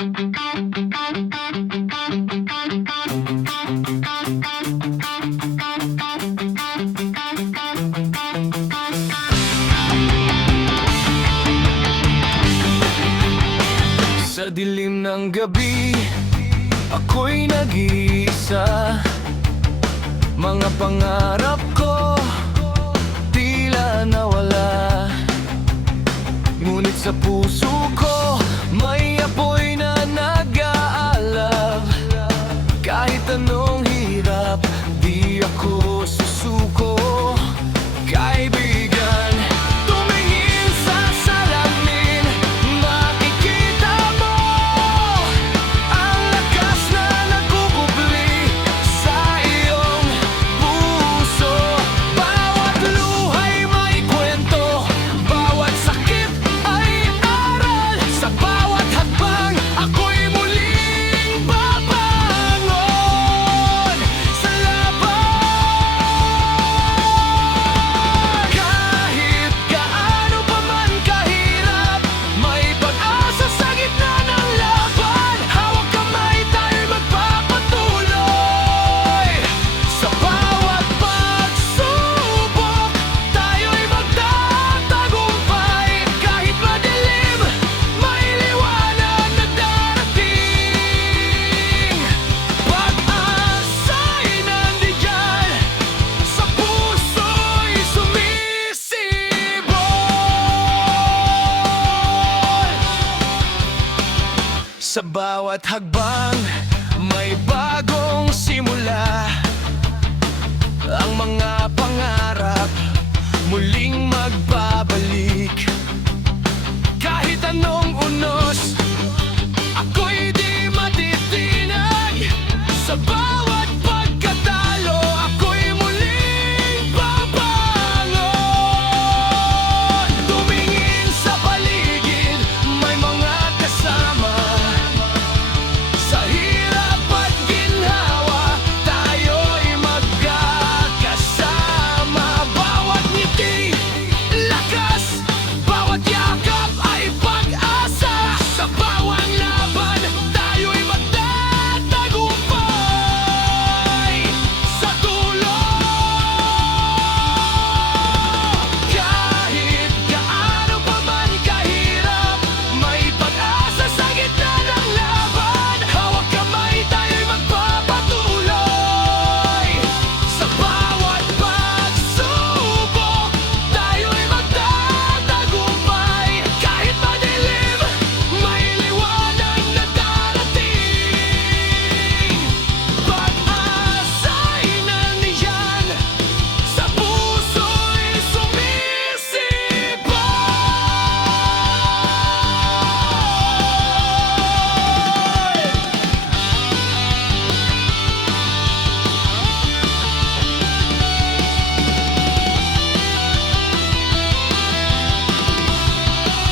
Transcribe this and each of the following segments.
Sa dilim ng gabi, ako'y nag-iisa. Mga pangarap ko tila nawala, ngunit sa puso ko may apoy na nag-aalab. Kahit anong hirap, di ako susuko. Kaibigan, tumingin sa salamin, makikita mo ang lakas na nagkukubli sa iyong puso. Bawat luha'y may kwento, bawat sakit ay aral. Sa bawat hakbang, ako'y muling babangon sa laban. Kahit gaano pa man kahirap, may pag-asa sa gitna ng laban. Hawak kamay, tayo'y magpapatuloy. Sa bawat pagsubok, tayo'y magtatagumpay. Kahit madilim, may liwanag na darating. Pag-asa'y nandiyan, sa puso'y sumisibol. Sa bawat hagbang, may bagong simula. Ang mga pangarap muling magbabalik. Kahit anong unos, ako'y di matitinag. Sa bawat pagkatalo, ako'y muling babangon. Tumingin sa paligid, may mga kasama. Sa hirap at ginhawa, tayo'y magkakasama. Bawat ngiti, lakas, bawat yakap ay pag-asa. Sa bawat laban, tayo'y magtatagumpay sa dulo. Kahit gaano pa man kahirap, may pag-asa sa gitna ng laban. Hawak kamay, tayo'y magpapatuloy. Sa bawat pagsubok, tayo'y magtatagumpay. Kahit madilim, may liwanag na darating. Pag-asa'y nandiyan, sa puso'y sumisibol.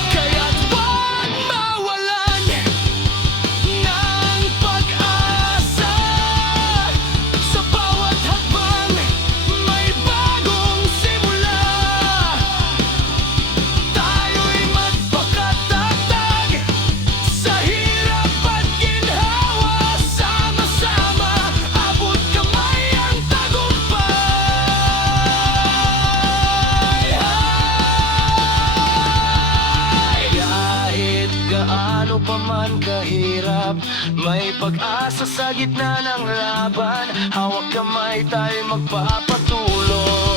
Kaya't huwag mawalan ng pag-asa. Sa bawat hakbang, may bagong simula. Tayo'y magpakatatag sa hirap at ginhawa. Sama-sama, abot kamay ang tagumpay. Kahit gaano pa man kahirap, may pag-asa sa gitna ng laban. Hawak kamay, tayo'y magpapatuloy.